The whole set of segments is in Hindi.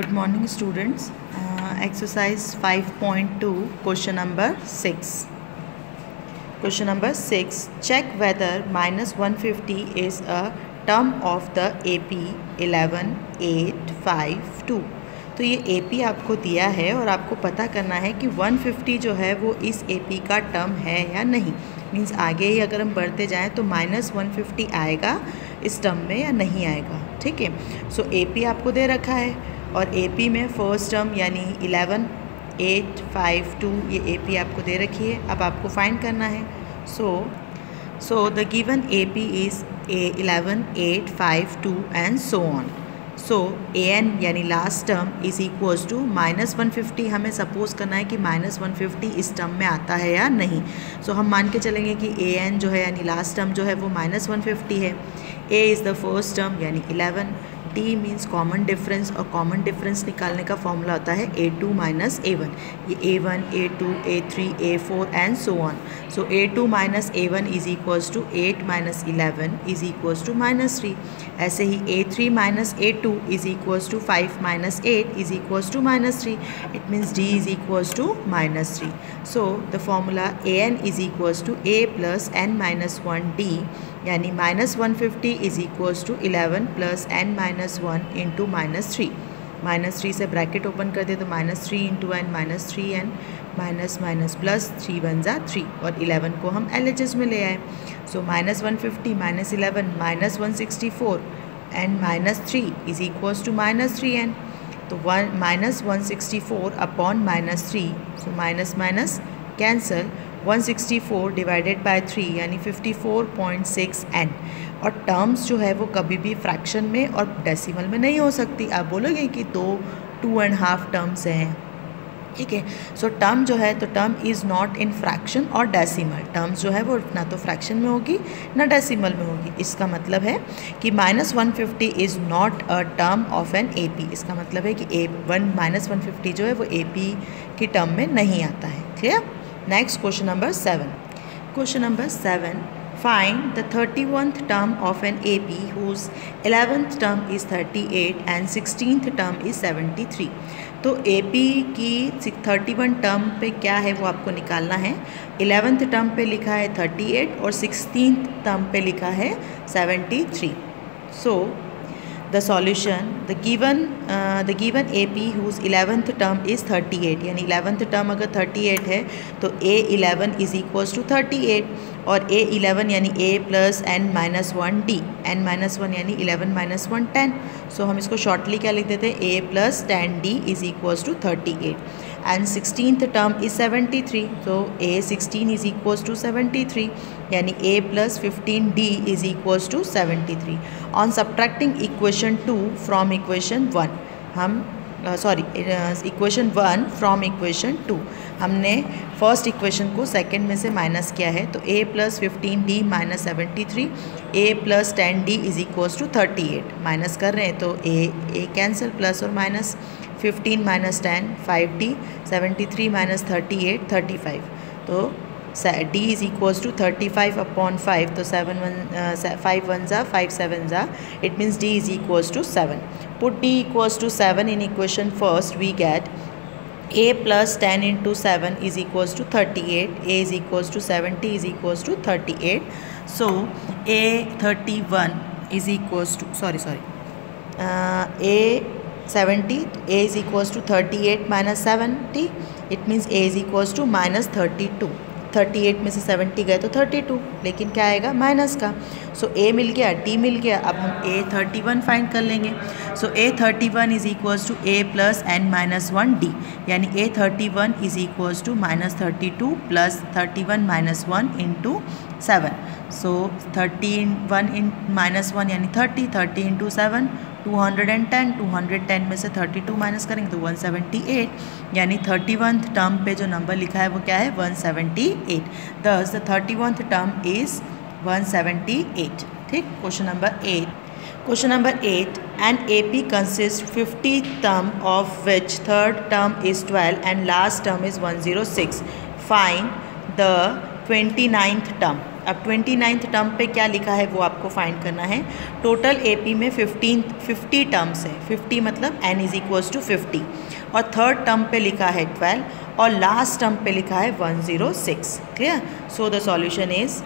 Good morning students. Exercise 5.2 question number 6. Question number 6. Check whether minus 150 is a term of the AP 11.852. तो ये AP आपको दिया है और आपको पता करना है कि 150 जो है वो इस AP का टर्म है या नहीं. मीन्स आगे ही अगर हम बढ़ते जाएं तो माइनस 150 आएगा इस टर्म में या नहीं आएगा. ठीक है. सो AP आपको दे रखा है और AP में फर्स्ट टर्म यानी 11.852 ये AP आपको दे रखी है. अब आपको फाइंड करना है. So the given AP is 11.852 and so on. So AN यानी last term is equals to minus 150. हमें सपोज करना है कि माइनस 150 इस टर्म में आता है या नहीं. सो हम मान के चलेंगे कि AN जो है यानी लास्ट टर्म जो है वो माइनस 150 है. A is the first term यानी 11. D मीन्स कॉमन डिफरेंस और कॉमन डिफरेंस निकालने का फॉर्मूला होता है A2 माइनस A1. ये A1, A2, A3, A4 and so on. So A2 minus A1 is equals to 8 minus 11 is equals to minus 3. ऐसे ही A3 minus A2 is equals to 5 minus 8 is equals to minus 3. It means D is equals to minus 3. So the formula AN is equals to A plus N minus 1D यानी minus 150 is equals to 11 plus N minus 1 into minus 3. Minus 3 से ब्रैकेट ओपन कर दे तो minus 3 into n minus 3n minus minus plus 3 बन जा 3 और 11 को हम LHS में ले आए. So minus 150 minus 11 minus 164 and minus 3 is equals to minus 3n. तो minus 164 upon minus 3. So minus minus cancel. 164 divided by 3 यानी 54.6 n. और टर्म्स जो है वो कभी भी फ्रैक्शन में और डेसिमल में नहीं हो सकती. आप बोलोगे कि 2.5 टर्म्स हैं. ठीक है. सो टर्म जो है तो term is not in fraction और डेसिमल. टर्म्स जो है वो ना तो फ्रैक्शन में होगी ना डेसिमल में होगी. इसका मतलब है कि minus 150 is not a term of an AP. इसका मतलब है कि माइनस 150 जो है वो AP की टर्म में नहीं आता है. Clear. Next question number 7. Question number 7. Find the 31th term of an AP whose 11th term is 38 and 16th term is 73. तो AP की 31 टर्म पे क्या है वो आपको निकालना है. 11th टर्म पे लिखा है 38 और 16th टर्म पे लिखा है 73. So the solution, the given AP whose 11th term is 38 यानी 11th term अगर 38 है तो A11 is equals to 38 और A11 यानी A plus N minus 1D. N minus 1 यानी 11 minus 1 10. सो हम इसको शॉर्टली क्या लिख देते हैं A plus 10D is equals to 38 and 16th term is 73. So A16 is equals to 73 यानी A plus 15D is equals to 73. On subtracting equation 2 from equation 1 हम इक्वेशन 1 फ्रॉम इक्वेशन 2 हमने फर्स्ट इक्वेशन को सेकंड में से माइनस किया है. तो A plus 15D minus 73 A plus 10D is equals to 38. Minus कर रहे हैं तो A कैंसिल प्लस और माइनस 15 माइनस 10 5D 73 माइनस 38 35. तो D is equals to 35 upon 5. तो 5 1 जा 5 7 जा. It means D is equals to 7. Put D equals to 7 in equation first. We get A plus 10 into 7 is equals to 38. A is equals to 70 is equals to 38. So A 31 is equals to A 70. A is equals to 38 minus 70. It means A is equals to minus 32. 38 में से 70 गए तो 32 लेकिन क्या आएगा माइनस का. सो A मिल गया D मिल गया. अब हम A31 फाइंड कर लेंगे. So A31 is equals to A plus N minus 1D यानी A31 is equals to minus 32 plus 31 minus 1 into 7. So 31 in minus 1 यानी 30 इंटू 7 210. 210 में से 32 माइनस करेंगे तो 178 यानी 31th टर्म पे जो नंबर लिखा है वो क्या है 178. Thus the 31th term is 178. ठीक. Question number 8. Question number 8. An AP consists 50 term of which third term is 12 and last term is 106. Find the 29th term. अब 29th टर्म पे क्या लिखा है वो आपको फाइंड करना है। टोटल AP में 50 टर्म्स है, 50 मतलब n इज इक्वल्स टू 50, और थर्ड टर्म पे लिखा है 12 और लास्ट टर्म पे लिखा है 106। Clear? So the solution is,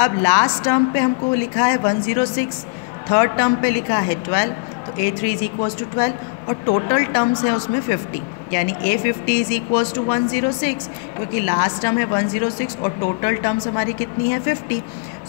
अब लास्ट टर्म पे हमको लिखा है 106, थर्ड टर्म पे लिखा है 12, तो A3 इज इक्वल्स टू 12 और टोटल टर्म्स है उसमें 50, यानी A50 इज इक्वल्स टू 106, क्योंकि लास्ट टर्म है 106 और टोटल टर्म्स हमारी कितनी है 50।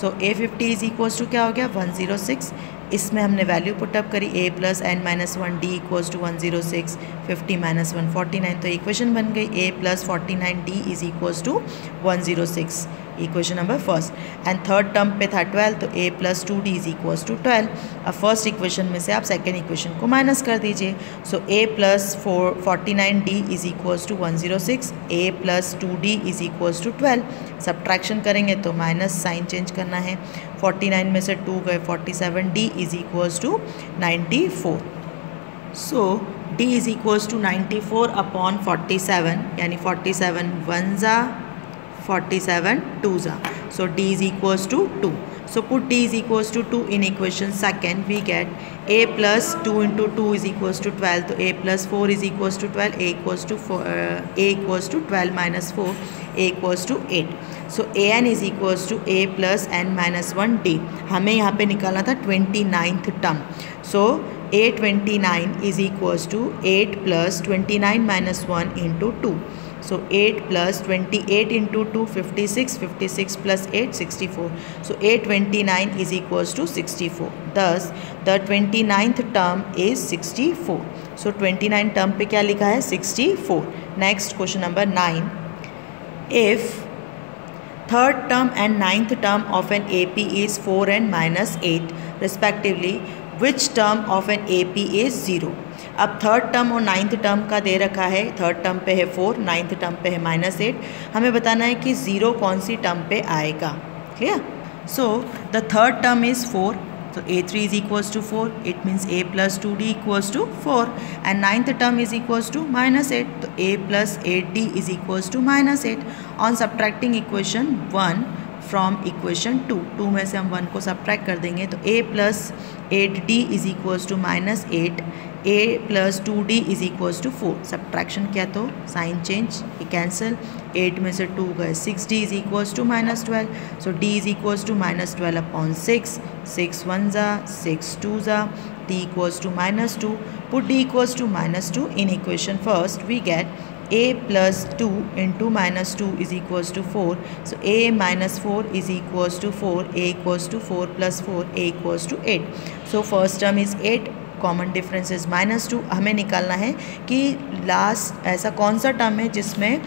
सो A50 इज इक्वल्स टू क्या हो गया 106, इसमें हमने वैल्यू पुटअप करी A plus n minus 1 D equals to 106, 50 minus 1 49, तो इक्वेशन बन गई A plus 49 D is equals to 106, equation number first. And third term पे था 12, तो A plus 2D is equals to 12। अब फर्स्ट इक्वेशन में से आप सेकेंड इक्वेशन को माइनस कर दीजिए। So A plus 49D is equals to 106, A plus 2D is equals to 12। Subtraction करेंगे तो माइनस साइन चेंज करना है, 49 में से 2 गए 47, D is equals to 94। So D is equals to 94 upon 47, यानी 47 1 जा 47 2 जा, so D is equals to 2. So put D is equals to 2 in equation second, we get A plus 2 into 2 is equals to 12, तो A plus 4 is equals to 12, A equals to 12 minus 4, A equals to 8. So AN is equals to A plus n minus 1 D. हमें यहाँ पे निकालना था 29th term. So A29 is equals to 8 plus 29 minus 1 into 2. So 8 plus 28 into 2 56, 56 plus 8 64. So A29 is equals to 64. Thus the 29th term is 64. So 29 term पे क्या लिखा है 64. Next question number 9. If third term and ninth term of an AP is 4n minus 8 respectively, which term of an AP is 0? अब थर्ड टर्म और नाइन्थ टर्म का दे रखा है, थर्ड टर्म पे है 4, नाइन्थ टर्म पे है -8, हमें बताना है कि 0 कौन सी टर्म पे आएगा। Clear? So the third term is 4, तो A3 is equals to 4, it means A plus 2D equals to 4, and ninth term is equals to -8, तो A plus 8D is equals to -8। On subtracting equation 1 from equation 2 में से हम 1 को सब्ट्रैक्ट कर देंगे, तो A plus 8D is equals to -8, A plus 2D is equals to 4। Subtraction किया तो साइन चेंज, ये कैंसिल, 8 में से 2 गए 6D is equals to -12, so D is equals to -12 upon 6, 6 1 जा 6 2 जा, D equals to -2, put D equals to -2 in equation first, we get A plus 2 into -2 is equals to 4. So A minus 4 is equals to 4. A equals to 4 plus 4. A equals to 8. So first term is 8. Common difference is -2। हमें निकालना है कि लास्ट ऐसा कौन सा टर्म है जिसमें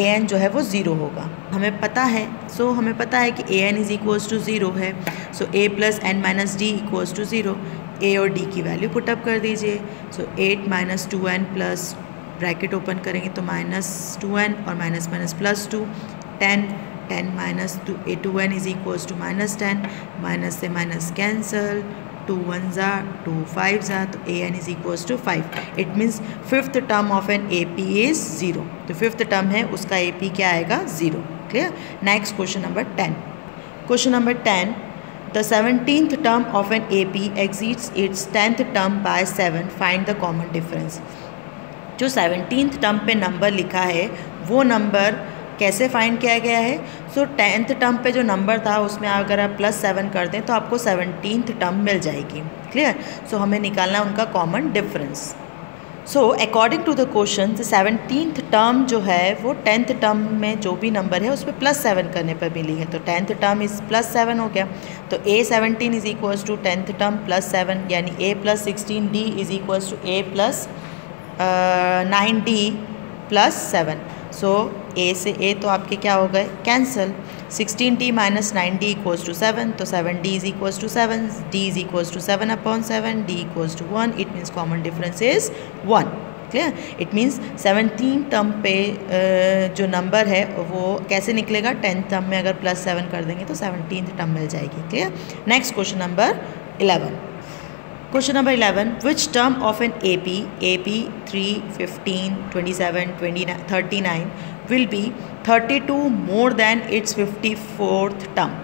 an जो है वो 0 होगा। हमें पता है, हमें पता है कि an इज इक्वल्स टू 0 है। So A plus n minus D equals to 0। A और D की वैल्यू पुटअप कर दीजिए। So 8 minus 2n plus, bracket open करेंगे तो -2n और minus minus +2, 10 minus 2n is equals to -10, minus से माइनस कैंसल, 2 1 जा 2 5 जा, तो an is equals to 5। It means fifth term of an AP is 0, तो फिफ्थ टर्म है उसका AP क्या आएगा 0। Clear? Next question number 10। Question number 10, the 17th term of an AP exceeds its 10th term by 7, find the common difference। जो 17th टर्म पे नंबर लिखा है वो नंबर कैसे फाइंड किया गया है? सो 10th टर्म पे जो नंबर था उसमें अगर आप +7 कर दें तो आपको 17th टर्म मिल जाएगी। क्लियर? सो हमें निकालना उनका common difference. So according to the question, 17th term जो है वो 10th टर्म में जो भी नंबर है उस पर +7 करने पर मिली है, तो 10th टर्म इज़ +7 हो गया। तो A17 is equals to 10th term +7, यानी A plus 16D is equals to A plus 9D plus 7। So A से A तो आपके क्या हो गए cancel, 16D minus 9D equals to 7, तो 7D is equals to 7, D is equals to 7 upon 7, D equals to 1, it means common difference is 1। Clear? It means 17 term पे जो नंबर है वो कैसे निकलेगा? 10th टर्म में अगर +7 कर देंगे तो 17th टर्म मिल जाएगी। Clear? Next question number 11। Question number 11, which term of an AP 3, 15, 27, 39 will be 32 more than its 54th term?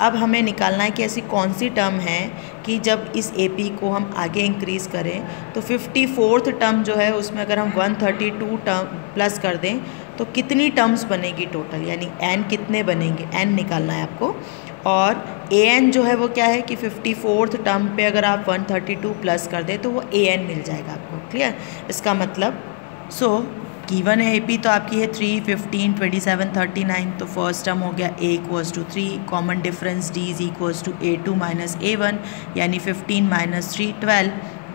अब हमें निकालना है कि ऐसी कौन सी टर्म है कि जब इस AP को हम आगे इंक्रीज़ करें तो 54th टर्म जो है उसमें अगर हम 132 टर्म प्लस कर दें तो कितनी टर्म्स बनेगी टोटल, यानी n कितने बनेंगे, n निकालना है आपको। और an जो है वो क्या है कि 54th टर्म पे अगर आप 132 प्लस कर दें तो वो an मिल जाएगा आपको। क्लियर? इसका मतलब गिवन है AP तो आपकी है 3, 15, 27, 39। तो फर्स्ट टर्म हो गया A equals to 3, common difference D is equals to A2 minus A1 यानी 15 माइनस 3 12,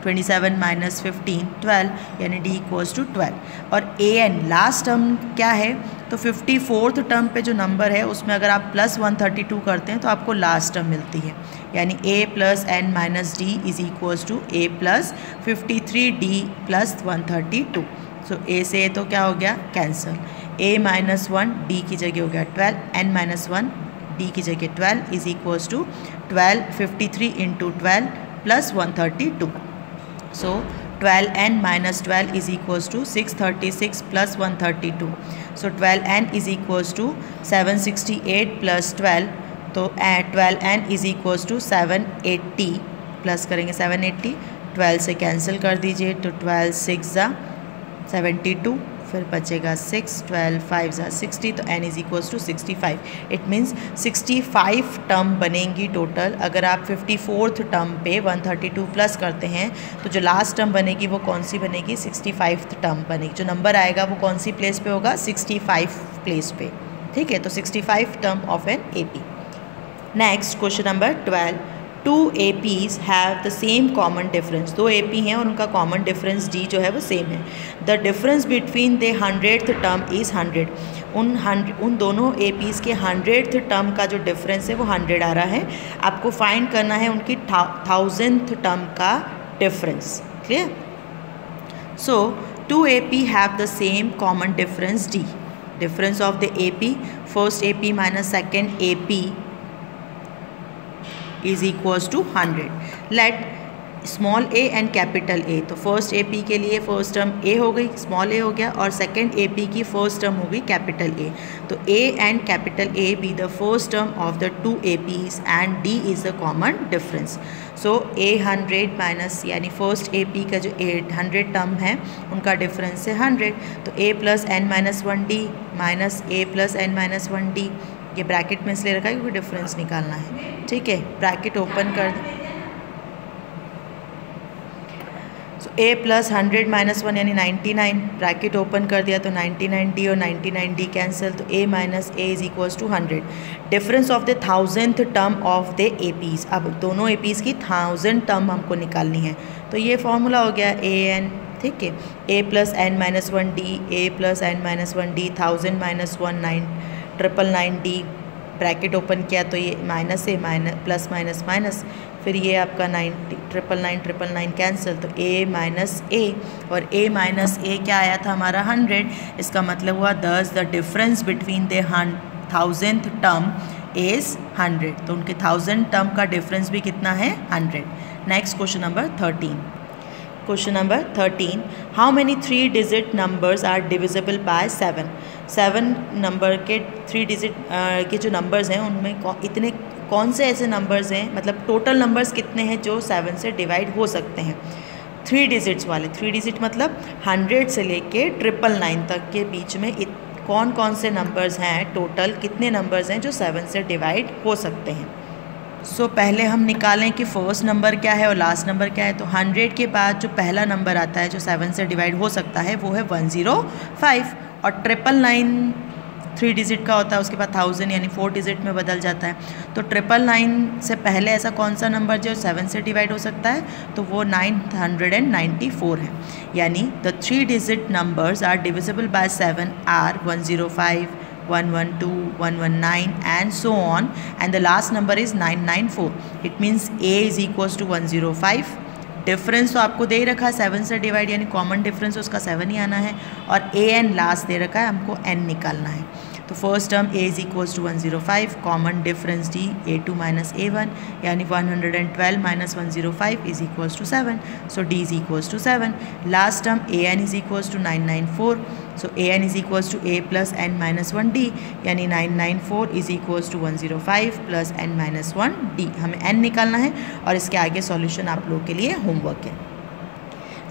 27 माइनस 15 12 यानी D इक्वल्स टू 12। और AN लास्ट टर्म क्या है, तो 54th टर्म पे जो नंबर है उसमें अगर आप प्लस 132 करते हैं तो आपको लास्ट टर्म मिलती है, यानी A plus N minus D is equals to A plus 53D plus 132। So A से तो क्या हो गया, कैंसल। A माइनस 1 D की जगह हो गया 12, N माइनस 1 D की जगह 12 is equals to 12 53 into 12 plus 132। So 12n minus 12 is equals to 636 plus 132. So 12n is equals to 768 plus 12. तो 12n is equals to 780 plus करेंगे 780, 12 से कैंसिल कर दीजिए तो 12 6 ज़ा 72, फिर बचेगा 6, 12 5 ज़ा 60, तो n is equals to 65। It means 65 term बनेंगी टोटल। अगर आप 54th टर्म पे 132 प्लस करते हैं तो जो लास्ट टर्म बनेगी वो कौन सी बनेगी, 65th टर्म बनेगी। जो नंबर आएगा वो कौन सी प्लेस पे होगा, 65 प्लेस पे। ठीक है, तो 65 term of an AP। Next question number 12, 2 APs have the same common difference. 2 AP हैं और उनका कॉमन डिफरेंस D जो है वो सेम है। The difference between the 100th term is 100। उन दोनों APs के 100th टर्म का जो डिफरेंस है वो 100 आ रहा है। आपको फाइंड करना है उनकी 1000th टर्म का डिफरेंस। Clear? So 2 AP have the same common difference D। Difference of the AP, first AP minus second AP is equals to 100। Let small a and capital A। तो फर्स्ट AP के लिए फर्स्ट टर्म A हो गई, स्मॉल a हो गया, और सेकेंड AP की फर्स्ट टर्म हो गई कैपिटल A। तो A and capital A be the first term of the 2 APs and D is the common difference. So A 100 minus यानी फर्स्ट AP का जो 100 टर्म है उनका डिफरेंस है 100। तो A plus N minus 1D minus A plus N minus 1D, ये ब्रैकेट में इसलिए रखा है क्योंकि डिफरेंस निकालना है। ठीक है, ब्रैकेट ओपन कर दें। सो A प्लस 100 माइनस 1 यानी 99, ब्रैकेट ओपन कर दिया तो 99D और 99D कैंसिल, तो A minus A is equals to 100। Difference of the 1000th term of the APs। अब दोनों APs की 1000 टर्म हमको निकालनी है, तो ये फॉर्मूला हो गया AN। ठीक है, A plus N minus 1D, A plus N minus 1D, 1000 minus 1 999D, bracket open किया तो ये माइनस ए माइनस प्लस माइनस माइनस, फिर ये आपका 999 कैंसिल, तो A माइनस A, और A माइनस A क्या आया था हमारा 100। इसका मतलब हुआ 10 the difference between the 1000th term is 100। तो उनके 1000 टर्म का डिफरेंस भी कितना है, 100। Next question number 13। Question number 13, how many 3 digit numbers are divisible by 7। 7 number के 3 डिजिट के जो नंबर्स हैं उनमें इतने कौन से ऐसे नंबर्स हैं, मतलब टोटल नंबर्स कितने हैं जो 7 से डिवाइड हो सकते हैं। 3 डिजिट्स वाले, 3 डिजिट मतलब 100 से लेके 999 तक के बीच में कौन कौन से नंबर्स हैं, टोटल कितने नंबर्स हैं जो 7 से डिवाइड हो सकते हैं। सो पहले हम निकालें कि फर्स्ट नंबर क्या है और लास्ट नंबर क्या है। तो 100 के बाद जो पहला नंबर आता है जो 7 से डिवाइड हो सकता है वो है 105, और 999 3 डिजिट का होता है, उसके बाद 1000 यानी 4 डिजिट में बदल जाता है। तो 999 से पहले ऐसा कौन सा नंबर जो 7 से डिवाइड हो सकता है, तो वो 994 है। यानी the 3 digit numbers are divisible by 7 are 105, 112, 119 and so on, and the last number is 994. It means A is equals to 105। Difference तो आपको दे ही रखा है 7 से डिवाइड, यानी कॉमन डिफरेंस उसका 7 ही आना है, और A N लास्ट दे रखा है, हमको N निकालना है। तो first term a is equals to 105, common difference d a2 minus a1 यानी 112 minus 105 is equals to 7, so d is equals to 7. Last term an is equals to 994, so an is equals to a plus n minus 1d यानी 994 is equals to 105 plus n minus 1d. हमें n निकालना है और इसके आगे सॉल्यूशन आप लोगों के लिए होमवर्क है.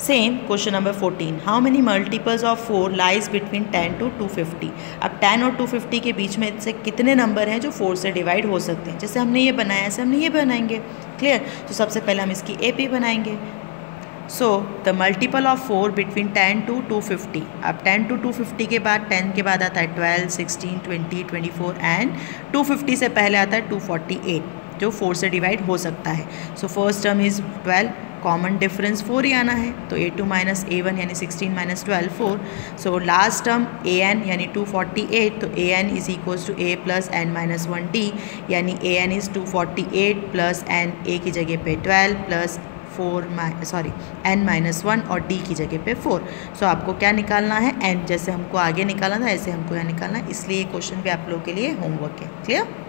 Same question number 14, how many multiples of 4 lies between 10 to 250. अब 10 और 250 के बीच में से कितने नंबर हैं जो 4 से डिवाइड हो सकते हैं. जैसे हमने ये बनाया ऐसे हमने ये बनाएंगे. क्लियर. तो सबसे पहले हम इसकी AP बनाएंगे. So the multiple of 4 between 10 to 250. अब 10 to 250 के बाद 10 के बाद आता है 12, 16, 20, 24 एंड 250 से पहले आता है 248 जो 4 से डिवाइड हो सकता है. So first term is 12, common difference 4 ही आना है तो a2 माइनस a1 यानी 16 minus 12 4. So last term an यानी 248, तो an is equals to a plus n minus 1d यानी an is 248 plus n a की जगह पे 12 प्लस n माइनस 1 और d की जगह पे 4. सो आपको क्या निकालना है n, जैसे हमको आगे निकालना था ऐसे हमको यहाँ निकालना है, इसलिए क्वेश्चन भी आप लोगों के लिए होमवर्क है. क्लियर.